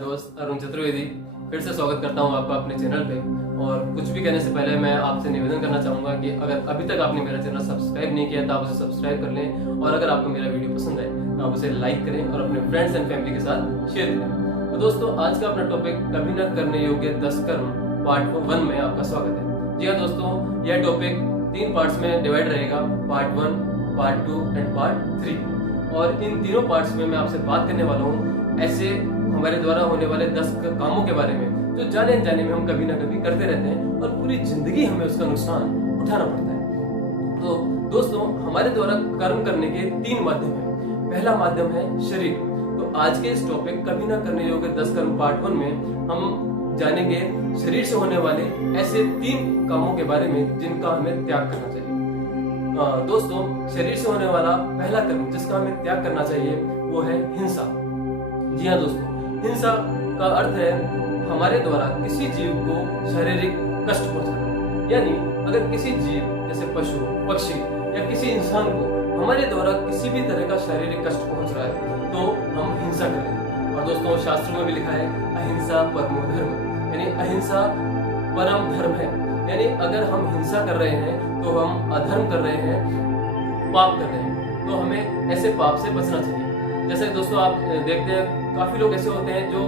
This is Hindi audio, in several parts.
दोस्त अरुण चतुर्वेदी फिर से स्वागत करता हूं आपका अपने चैनल पे। और कुछ भी कहने से पहले मैं आपसे निवेदन करना चाहूंगा कि अगर अभी तक आपने मेरा चैनल सब्सक्राइब नहीं किया तो आप उसे सब्सक्राइब कर लें, और अगर आपको मेरा वीडियो पसंद आए तो आप उसे लाइक करें और अपने फ्रेंड्स एंड फैमिली के साथ शेयर करें। तो दोस्तों, आज का अपना टॉपिक कभी न करने योग्य 10 कर्म पार्ट 1 में आपका स्वागत है। जी हाँ दोस्तों, यह टॉपिक 3 पार्ट्स में डिवाइड रहेगा, पार्ट 1, पार्ट 2 एंड पार्ट 3। और इन तीनों पार्ट्स में मैं आपसे बात करने वाला हूँ ऐसे हमारे द्वारा होने वाले 10 कामों के बारे में जो जाने अनजाने में हम कभी ना कभी करते रहते हैं और पूरी जिंदगी हमें उसका नुकसान उठाना पड़ता है। तो दोस्तों, हमारे द्वारा कर्म करने के 3 माध्यम हैं। पहला माध्यम है शरीर। तो आज के इस टॉपिक कभी ना करने योग्य 10 कर्म पार्ट 1 में हम जानेंगे शरीर से होने वाले ऐसे 3 कामों के बारे में जिनका हमें त्याग करना चाहिए। दोस्तों, शरीर से होने वाला पहला कर्म जिसका हमें त्याग करना चाहिए वो है हिंसा। जी हाँ दोस्तों, हिंसा का अर्थ है हमारे द्वारा किसी जीव को शारीरिक कष्ट पहुंचाना। यानी अगर किसी जीव जैसे पशु, पक्षी या किसी इंसान को हमारे द्वारा किसी भी तरह का शारीरिक कष्ट पहुंच रहा है तो हम हिंसा करें। और दोस्तों, शास्त्रों में भी लिखा है अहिंसा परमो धर्म, यानी अहिंसा परम धर्म है। यानी अगर हम हिंसा कर रहे हैं तो हम अधर्म कर रहे हैं, पाप कर रहे हैं, तो हमें ऐसे पाप से बचना चाहिए। जैसे दोस्तों, आप देखते हैं काफी लोग ऐसे होते हैं जो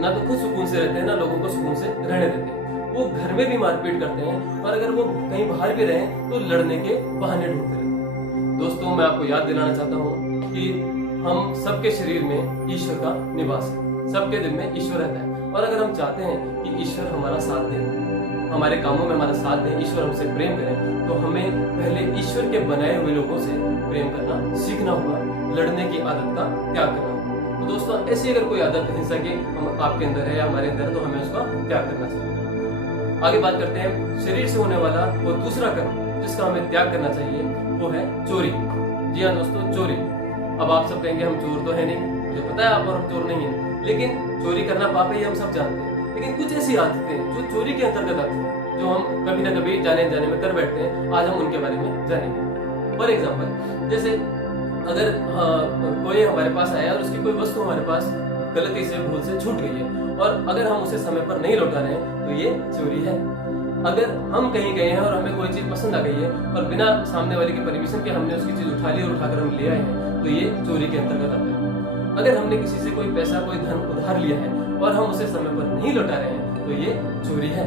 ना तो खुद सुकून से रहते हैं ना लोगों को सुकून से रहने देते हैं। वो घर में भी मारपीट करते हैं और अगर वो कहीं बाहर भी रहे तो लड़ने के बहाने ढूंढते रहते हैं। दोस्तों, मैं आपको याद दिलाना चाहता हूँ कि हम सबके शरीर में ईश्वर का निवास है, सबके दिल में ईश्वर रहता है। और अगर हम चाहते हैं कि ईश्वर हमारा साथ दे, हमारे कामों में हमारा साथ दे, ईश्वर हमसे प्रेम करें, तो हमें पहले ईश्वर के बनाए हुए लोगों से प्रेम करना सीखना होगा, लड़ने की आदत का त्याग करना होगा। तो दोस्तों, ऐसी अगर कोई आदत हिंसा की आपके अंदर है या हमारे अंदर है तो हमें उसका त्याग करना चाहिए। आगे बात करते हैं शरीर से होने वाला वो दूसरा कर्म जिसका हमें त्याग करना चाहिए, वो है चोरी। जी हाँ दोस्तों, चोरी। अब आप सब कहेंगे हम चोर तो है नहीं, मुझे पता है आप और हम चोर नहीं है, लेकिन चोरी करना पाप है ये हम सब जानते हैं। लेकिन कुछ ऐसी आदतें जो चोरी के अंतर्गत आती है जो हम कभी ना कभी जाने जाने में कर बैठते हैं, आज हम उनके बारे में जानेंगे। फॉर एग्जाम्पल, जैसे अगर कोई हमारे पास आया और उसकी कोई वस्तु हमारे पास गलती से भूल से छूट गई है और अगर हम उसे समय पर नहीं लौटा रहे हैं तो ये चोरी है। अगर हम कहीं गए हैं और हमें कोई चीज पसंद आ गई है और बिना सामने वाले की परमिशन के हमने उसकी चीज उठा ली और उठाकर हम ले आए हैं तो ये चोरी के अंतर्गत आता है। अगर हमने किसी से कोई पैसा, कोई धन उधार लिया है और हम उसे समय पर नहीं लौटा रहे हैं तो ये चोरी है।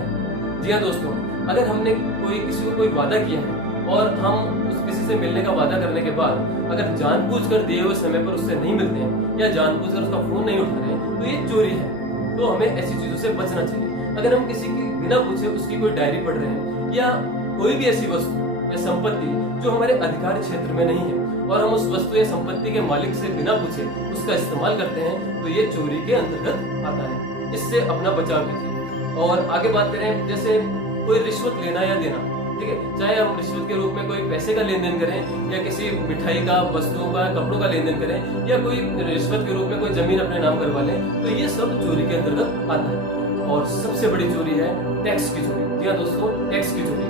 जी हाँ दोस्तों, अगर हमने किसी को कोई वादा किया है और हम किसी से मिलने का वादा करने के बाद अगर जानबूझकर दिए हुए समय पर उससे नहीं मिलते हैं या जानबूझकर उसका फोन नहीं उठा रहे हैं तो ये चोरी है। तो हमें ऐसी चीजों से बचना चाहिए। अगर हम किसी की बिना पूछे उसकी कोई डायरी पढ़ रहे हैं या कोई भी ऐसी वस्तु या संपत्ति जो हमारे अधिकार क्षेत्र में नहीं है और हम उस वस्तु या संपत्ति के मालिक से बिना पूछे उसका इस्तेमाल करते हैं तो ये चोरी के अंतर्गत आता है। इससे अपना बचाव कीजिए। और आगे बात करें, जैसे कोई रिश्वत लेना या देना, ठीक है, चाहे हम रिश्वत के रूप में कोई पैसे का लेन देन करें या किसी मिठाई का, वस्तुओं का, कपड़ों का लेन देन करें या कोई रिश्वत के रूप में कोई जमीन अपने नाम करवा लें, तो ये सब चोरी के अंतर्गत आता है। और सबसे बड़ी चोरी है टैक्स की चोरी। जी हाँ दोस्तों, टैक्स की चोरी।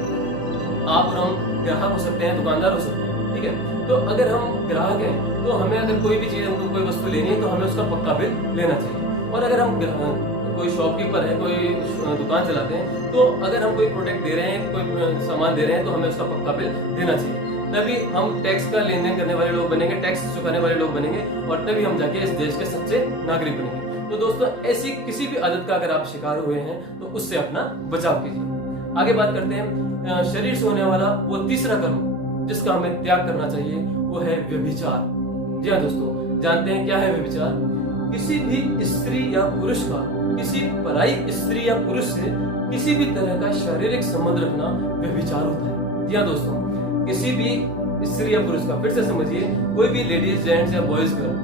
आप और हम ग्राहक हो सकते हैं, दुकानदार हो सकते हैं, ठीक है। तो अगर हम ग्राहक हैं तो हमें अगर कोई भी चीज, हमको कोई वस्तु लेनी है तो हमें उसका पक्का बिल लेना चाहिए। और अगर हम कोई शॉपकीपर है, कोई दुकान चलाते हैं, तो अगर हम कोई प्रोडक्ट दे रहे हैं, कोई सामान दे रहे हैं तो हमें उसका पक्का बिल देना चाहिए। तभी हम टैक्स का लेन देन करने वाले लोग बनेंगे, टैक्स चुकाने वाले लोग बनेंगे और तभी हम जाके इस देश के सच्चे नागरिक बनेंगे। तो दोस्तों, ऐसी किसी भी आदत का अगर आप शिकार हुए हैं तो उससे अपना बचाव कीजिए। आगे बात करते हैं शरीर से होने वाला वो तीसरा कर्म जिसका हमें त्याग करना चाहिए, वो है व्यभिचार। जी हाँ दोस्तों, जानते हैं क्या है व्यभिचार? किसी भी स्त्री या पुरुष का किसी पराई स्त्री या पुरुष से किसी भी तरह का शारीरिक संबंध रखना व्यभिचार होता है। जी हाँ दोस्तों, किसी भी स्त्री या पुरुष का, फिर से समझिए, कोई भी लेडीज, जेंट्स या बॉयज गर्ल,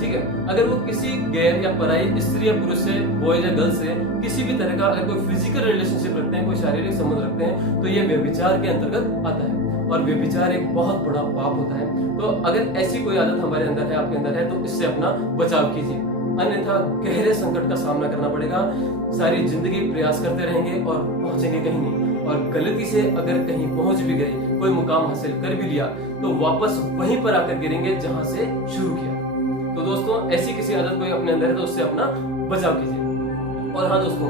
ठीक है, अगर वो किसी गैर या पराई स्त्री या पुरुष से, बॉयज या गर्ल से किसी भी तरह का अगर कोई फिजिकल रिलेशनशिप रखते हैं, कोई शारीरिक संबंध रखते हैं तो ये व्यभिचार के अंतर्गत आता है। और व्यभिचार एक बहुत बड़ा पाप होता है। तो अगर ऐसी कोई आदत हमारे अंदर है, आपके अंदर है, तो इससे अपना बचाव कीजिए, अन्यथा गहरे संकट का सामना करना पड़ेगा। सारी जिंदगी प्रयास करते रहेंगे और पहुंचेंगे कहीं नहीं। और गलती से अगर कहीं पहुंच भी गए, कोई मुकाम हासिल कर भी लिया, तो वापस वहीं पर आकर गिरेंगे जहां से शुरू किया। तो दोस्तों, ऐसी किसी आदत कोई अपने अंदर है तो उससे अपना बचाव कीजिए। और हाँ दोस्तों,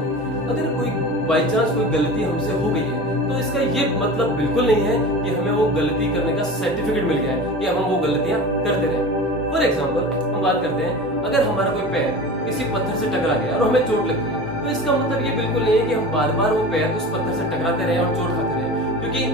अगर कोई बाई चांस कोई गलती हमसे हो गई है तो इसका ये मतलब बिल्कुल नहीं है कि हमें वो गलती करने का सर्टिफिकेट मिल गया है कि अब हम वो गलतियां करते रहे। फॉर एग्जाम्पल हम बात करते हैं, अगर हमारा कोई पैर किसी पत्थर से टकरा गया और हमें चोट लग गई, तो इसका मतलब ये बिल्कुल नहीं है कि हम बार बार वो पैर उस पत्थर से टकराते रहे और चोट खाते रहे, क्योंकि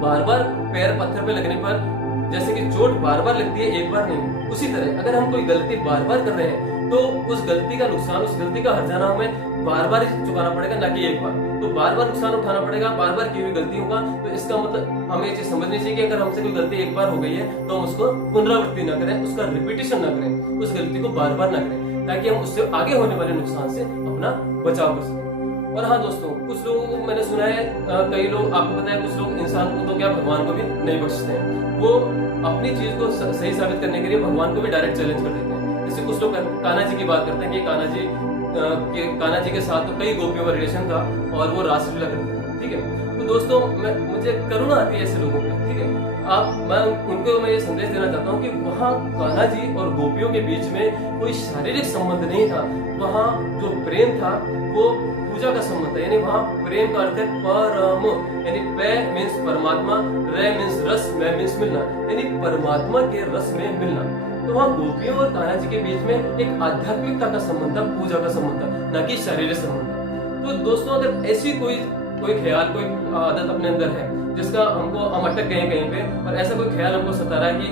बार बार पैर पत्थर पे लगने पर जैसे कि चोट बार बार लगती है, एक बार नहीं, उसी तरह अगर हम कोई गलती बार बार कर रहे हैं तो उस गलती का नुकसान, उस गलती का हर्जाना हमें बार बार चुकाना पड़ेगा, ना कि एक बार। तो बार बार नुकसान उठाना पड़ेगा, बार बार की हुई गलती होगा। तो इसका मतलब हमें ये चीज समझनी चाहिए कि अगर हमसे कोई गलती एक बार हो गई है तो हम उसको पुनरावृत्ति ना करें, उसका रिपीटेशन ना करें, उस गलती को बार बार ना करें, ताकि हम उससे आगे होने वाले नुकसान से अपना बचाव कर सकें। और हाँ दोस्तों, कुछ लोगों को मैंने सुना है, कई लोग, आपको पता है, कुछ लोग इंसान को तो क्या भगवान को भी नहीं बख्शते हैं। वो अपनी चीज को सही साबित करने के लिए भगवान को भी डायरेक्ट चैलेंज कर देते हैं। जैसे कुछ लोग कान्हा जी की बात करते हैं कि कान्हा जी के साथ तो कई गोपियों का रिलेशन था और वो रासलीला करते थे, ठीक है। तो दोस्तों, मुझे करुणा आती है ऐसे लोगों पे, ठीक है। मैं उनको ये संदेश देना चाहता हूँ कि वहाँ कान्हा जी और गोपियों के बीच में कोई शारीरिक संबंध नहीं था, वहाँ जो प्रेम था वो पूजा का संबंध है। यानी वहाँ प्रेम का अर्थ है परम, यानी पे मीन्स परमात्मा, रे मीन्स रस, मैं मीन्स मिलना, यानी परमात्मा के रस में मिलना। तो वहाँ गोपियों और कान्हा जी के बीच में एक आध्यात्मिकता का संबंध था, पूजा का संबंध था, न कि शारीरिक संबंध था। तो दोस्तों, अगर ऐसी कोई ख्याल, कोई आदत अपने अंदर है जिसका हम अटक गए कहीं पे, और ऐसा कोई ख्याल हमको सता रहा है कि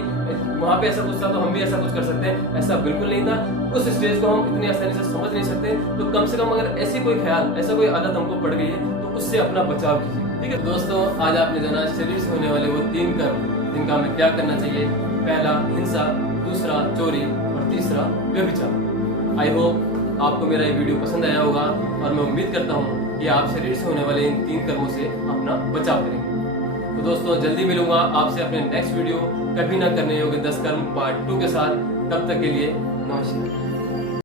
वहां पे ऐसा कुछ था तो हम भी ऐसा कुछ कर सकते हैं, ऐसा बिल्कुल नहीं था। उस स्टेज को हम इतनी आसानी से समझ नहीं सकते। तो कम से कम अगर ऐसी कोई ख्याल, ऐसा कोई आदत हमको पड़ गई है तो उससे अपना बचाव कीजिए, ठीक है। दोस्तों, आज आपने जाना शरीर से होने वाले वो 3 कर्म जिनका हमें क्या करना चाहिए। पहला हिंसा, दूसरा चोरी और तीसरा व्यभिचार। आई होप आपको मेरा ये वीडियो पसंद आया होगा और मैं उम्मीद करता हूँ कि आप शरीर से होने वाले इन 3 कर्मों से अपना बचाव करेंगे। तो दोस्तों, जल्दी मिलूंगा आपसे अपने नेक्स्ट वीडियो कभी ना करने योग्य 10 कर्म पार्ट 2 के साथ। तब तक के लिए नमस्कार।